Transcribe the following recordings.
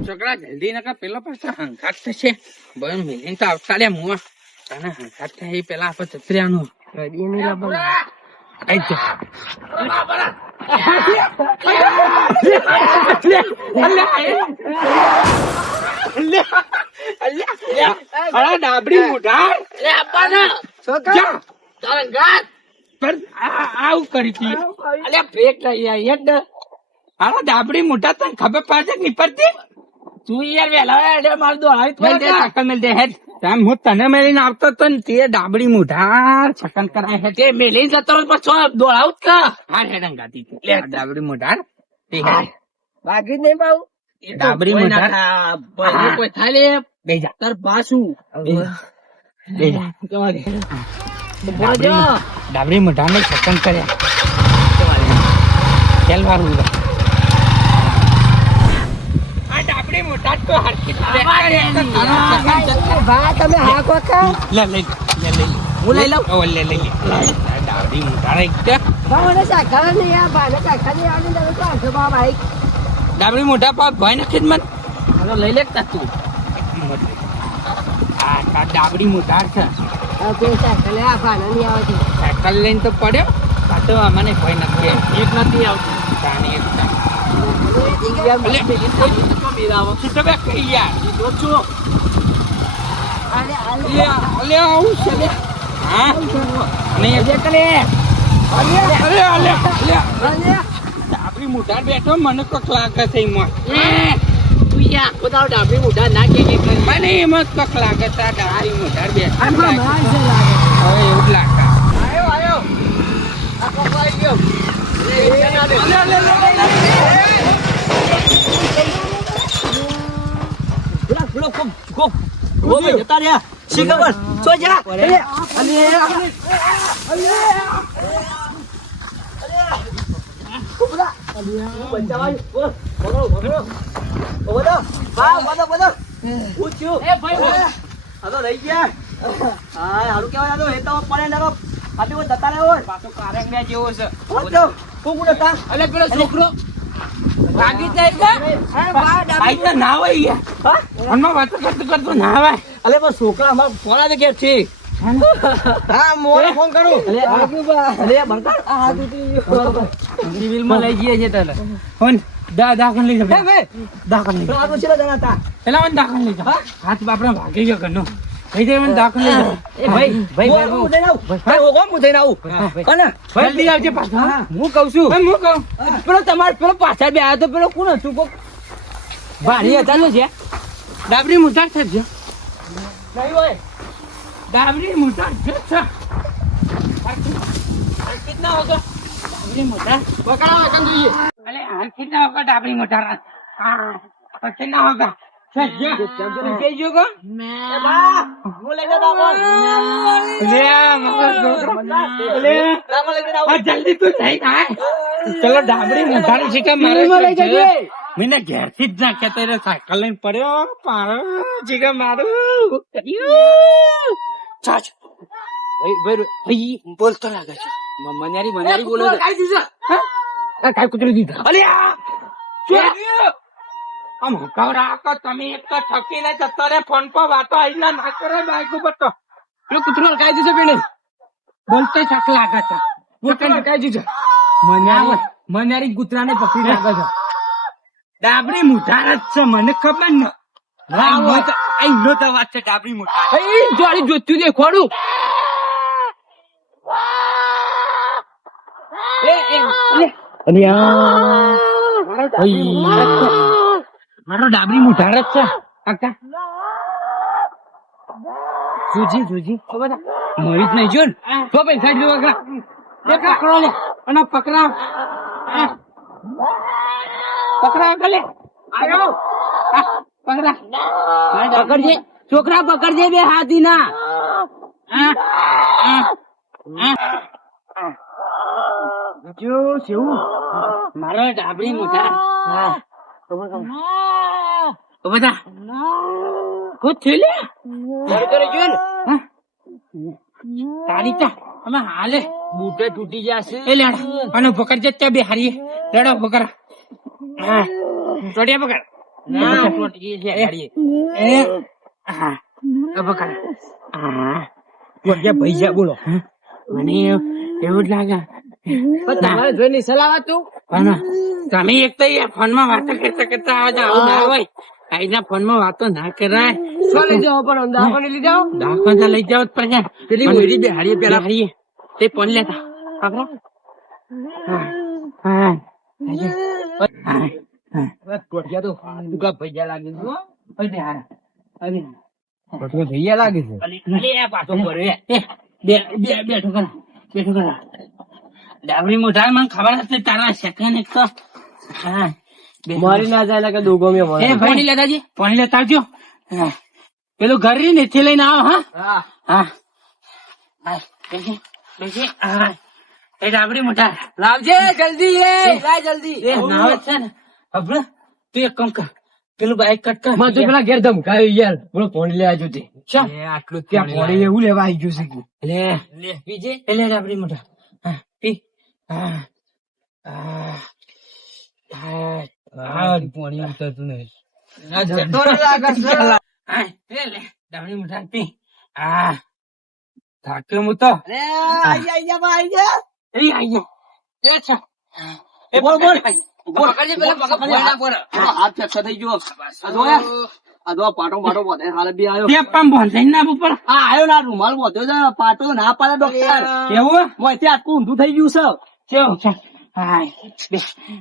છોકરા જલ્દી નકા પેલો પાછો હંકાત થશે બન મિલિંગ તો આવતાડે મુવા તને હંકાત થાય પેલા આપણે ચતરિયાનું રેડી નહીં લાવવાનું આઈ જા ડાબડી મુઢા આવું કરી હતી ફેક ડાબડી મોટા તને ખબર પડશે નહીં પડતી તું યાર વેલા માર દો હું તને મેળીને આવતો તો ને તે ડાબડી મોઢા છકન કરાય હે તે મેલી જતો પછી દોડાવ હા હેડંગાતી ડાબડી મોઢા ભાગી નહીં પાઉ ડાબડી મોઢા કોઈ થાય લે બે જા તાર બાસુ બે જા ડાબડી મોઢા ને છકન કર્યા ચાલ વારું મોટા તો તમે હાકો ખા હું લઈ લઉં ડાબડી મોટા ડાબડી મોટા પા ભાઈ નખી જ મન લઈ લેતા તું ડાબડી મોટા છે સાયકલ લઈને તો પડ્યો પાછો મને ભાઈ નથી એક નથી આવતું જાણે એક ડાબડી મોઢા બેઠો મને કોક લાગે છે એમાં ડાબી મોઢા ના કે મને એમાં કોક લાગે છે ડાબડી મોઢા બેઠા હવે એવું જ લાગે જતા રહ્યા શી ખબર સો જા રહી ગયા હા હારું કેવાય એ તો પડે આપી જતા રહ્યો હોય પાછો કારંગા જેવો છે કોણ હતા અલે પેલો છોકરો ભાગી જાય ના હોય વાતો કરતો ના હોય અલે પણ છોકરા અમાર ફોન આવે કે છે હા મોરે ફોન કરું અલે બંકા આ સિવિલ માં લઈ જઈએ છે તને ફોન દાખલ લઈ જા દાખલ લઈ આ તો છેલ્લા જણા હતા પેલા મને દાખલ લઈ જા હાથ બાપડા ભાગી ગયો ઘરનો થઈ જાય મને દાખલ લઈ જા એ ભાઈ હું જઈને આવું કોને જલ્દી આવજે પાછો હું કહું છું હું કહું પેલો તમાર પેલો પાછળ બે આવ્યો તો પેલો કોણ હતું કોક ભારી હતા ને છે ડાબરી મુટાર થશે નહીં હોય ડાબરી મુટાર છે कितना होगा डाबरी मोटा બકાળા કન જોઈએ अरे हाल कितना होगा डाबरी मोटा हाँ कितना होगा કેજો કો એ બા હું લઈ જતા કોણ ले ले जल्दी तू नहीं आए चलो डाबरी मोटा जी का मारे લઈ જજે मैंने घर से जा के तेरे साइकिल लेने पड़े पारो जी का मारो चाच भाई बोलतो लागे છે મનારી બોલો છે કાઈ દીધા હા કાઈ કુતરી દીધા અલ્યા આમ હકાવરા કો તમે એક તો ઠકીને જતો રે ફોન પર વાતો આઈના ના કરે બાઈક ઉપર તો પેલો કૂતરો કાઈ દીધો પેને બોલતો છક લાગે છે કૂતરો કાઈ દીધો મનારી કૂતરાને પકડી લાગે છે ડાબરી મુઠાર જ છે મને ખબર ન આઈ નો તો વાત છે ડાબરી મુઠાર એ જોડી જોતું દેખોડું મારો ડાબરી મુઠાર જ છે કાકા જોજી મરી જ નહીં જો તો પૈસા જ લેવા પકડો લે અને પકડા ગલે આવ્યો પકડજે છોકરા પકડજે બે હાથી ના જો શેવું મારો ડાબરી મુઠાર બધા ખુદ થયું તારી ચા અમે હાલે બૂટે તૂટી જશે એ લેડા અને પકડ જે ત્યાં બે હારીએ લેડો પકડ ચોડિયા પકડ ના ટોટકી છે ગાડી એ હા બકર હા ગોઠિયા પૈસા બોલો મને એવું જ લાગે તમારે જોઈને સલાહ તું પણ તમે એક તો ફોન માં વાતો કરતા કરતા આવું ના હોય આઈના ફોન માં વાતો ના કરાય શું લઈ જાઓ પણ દાખલો લઈ જાઓ દાખલ તો લઈ જાવ જ પડશે પેલી ઓયડી બેહાડીએ પેલા બેહાડીએ તે ફોન લેતા આપડે હા ગોઠિયા તો ટૂંકા પૈસા લાગે છે હો. હા ગોઠિયા ભૈયા લાગે છે પાછો બેઠો કરા ડાબરી મોઢા મને ખબર હતી તારા સેકન્ડ એક તો હા મારી ના જાય કે દોગો મેં એ પાણી લેતાજી પાણી લેતા આવજો હા. પેલું ઘર ને થી લઈને આવો હા હા હા બેસી હા એ ડાબરી મોઢા લાવજે જલ્દી એ લાય જલ્દી એ નાવ છે ને હવે તું એક કામ કર પેલું બાઈક કટ કર માં તો પેલા ઘેર ધમકાયો યાર બોલો પાણી લેવા જો તે ચા આટલું ત્યાં પાણી એવું લેવા આવી ગયું છે લે બીજે લે ડાબરી મોઢા હા પી હા હા પાણી ઉતરતું નહીં લે ડાબરી મોઢા પી હા થાક્યો હું તો એ આઈ એ છે એ બોલ પકડજે પેલા હાથ ફેક્ટર થઈ ગયો આ જો પાટો પાટો બોધે હાલ બી આવ્યો તે પંપ બંધ ના ઉપર હા આવ્યો ના રૂમાલ બોધ્યો છે પાટો ના પાડે ડોક્ટર કેવું મોય ત્યાં આટલું ઊંધું થઈ ગયું છે કેવું છે હાય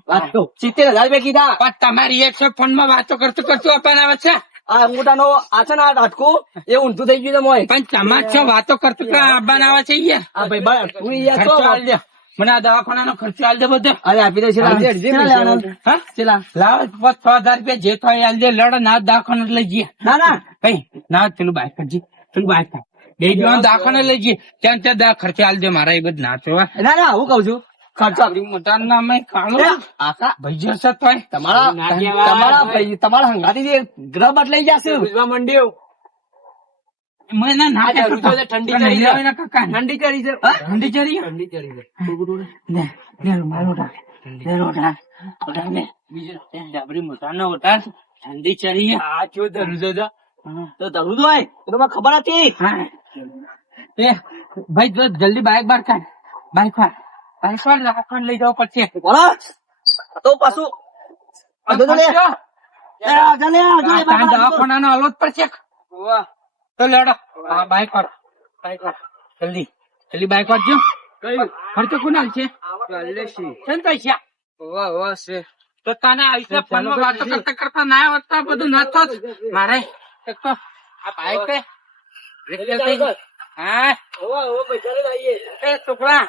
વાત તો 70,000 રૂપિયા કીધા પણ તમારી એક ફોન માં વાતો કરતું આપણને આવે છે આ અંગૂઠાનો આ છે ને આ ડાટકું એ ઊંધું થઈ ગયું છે મોય પણ તમારે છો વાતો કરતું આપવાના આવે છે યાર આ ભાઈ બા તું યાર ખર્ચો તો આલ દે મને આ દવાખાનાનો ખર્ચો આલ દે બધો અરે આપી દે છે હા ચલા લાવ 6,000 રૂપિયા જે થાય આલ દે લડ ના દવાખાને લઈ જઈએ ના ના કઈ ના પેલું બાઈક કરજી પેલું બાઈક બે જણ દવાખાને લઈ જઈએ ત્યાં ખર્ચો આલ દે મારા એ બધું ના જોવા ના ના હું કઉ છું ખર્ચો મોટા નામે કાળો આકા ભાઈ જશે તો તમારા હંગાથી જે ગ્રહ બદલાઈ જશે મંડ્યો મને ના ઠંડી ચડી છે કાકા ઠંડી ચડી છે ઠંડી ચડી ઠંડી ચડી છે ઠંડી ચડી આ કેવું ધરું છે તો ધરું હોય તો મને ખબર હતી એ ભાઈ જો જલ્દી બાઈક બાર કાઢ બાઈક વાર રાખવાનું લઈ જવું પડશે બોલો તો પાછું દવાખાના નો હલવો જ પડશે તો લેડો બાઈક વાર જલ્દી બાઈક વાર જો ખર્ચો કોના છે પૈસા તો તને આવી ફોનમાં વાતો કરતા કરતા ના આવતા બધું ના થત મારે એક તો આ બાઈક હા એ છોકરા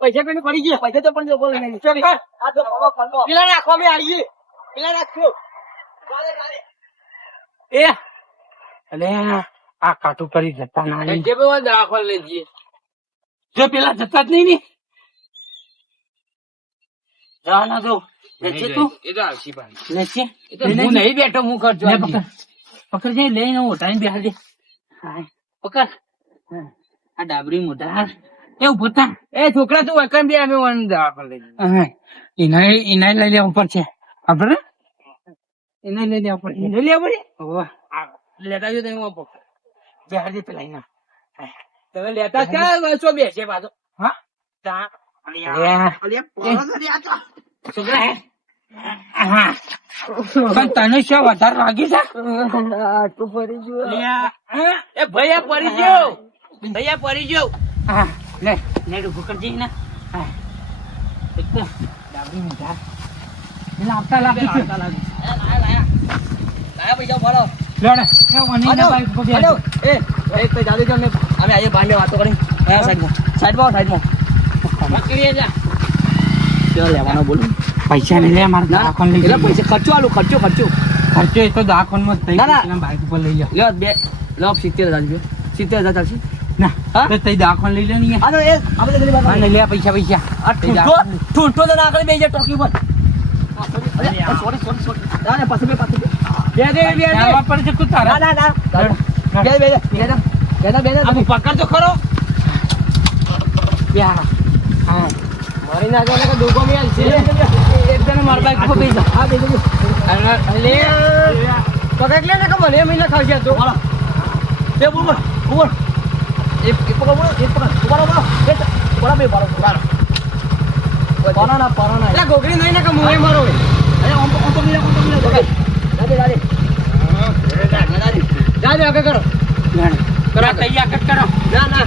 પૈસા કોઈને પડી ગયા પૈસા તો પણ બોલે નહીં પેલા નાખવા મેં આવી પેલા નાખ્યો એ અલે આ કાટું કરી જતા ના દાખલ લઈ જઈએ જો પેલા જતા જ નહીં ને જવાના તો તું હું નહીં બેઠો હું ખર્ચો પકડ જઈ લઈને ટાઈમ બેહાર દે પકડ આ ડાબરી મોઢા એવું પોતા એ છોકરા તું વકન દે અમે દાખલ લઈ એના લઈ લેવું પડશે આપડે એના લઈ લેવા પડશે જઈએ લેવા પડે લેતા જો તમે બેહાર દે પેલા એના તમે લેતા ક્યાં છો બેસે પાછો હા છોકરા હે હા પણ તને શું વધારે લાગી છે આટલું પડી ગયું એ ભૈયા પડી ગયો ભૈયા પડી ગયો હા લે ઉભું કરજે ને હા એક તો ડાબરી મીઠા પેલા આવતા લાગે લાયા પૈસા ભરો લેડે એ વની ના બાઈક પર બેસો એ એક પૈ દાદી જો અમે આજે બાંડે વાતો કરી સાઈડમાં કરીએ જા ચલો લેવાનો બોલું પૈસા લઈ લે મારા દવાખાન લઈ લે પૈસા ખર્ચો આલું ખર્ચો ખર્ચો એ તો દવાખાનમાં થઈ ગયો બાઈક ઉપર લઈ લે લ્યો 70,000 રૂપિયા 70,000 ચાલશે ના હા? તો તઈ દવાખાન લઈ લે ને આ તો એ આપણે જલ્દી વાત અને લે પૈસા આ ઠૂંઠો તો ના આગળ બેસી જાય ટોકી પર સોરી ના ના પાછો બે આવા પર છે તું તારા ના બે પકડ તો ખરો મારી ના જાય કે દોગો મેલ છે તને માર બાઈક પર બેસા હા દે દે અલે પકડ લે ને કે મને મહિના ખાવશે તો હાલો તે બોલ બોલ એક પકડ બોલ એક પકડ બોલો બોલો એ બોલા બે બોલો પાના એટલે ગોગરી નહીં ને કે મુએ મારો અરે ઓમ તો મિલા દાદે આગળ કરો કરો તૈયાર કટ કરો ના ના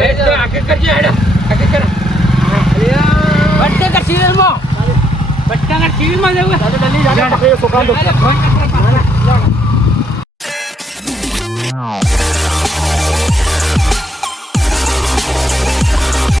એ તો આગળ કરજે હેડો આગળ કરો બટ્ટે સિવિલમાં જવું દાદા જલ્દી જાને પકડ્યો છોકરાનો અરે ફોન કરો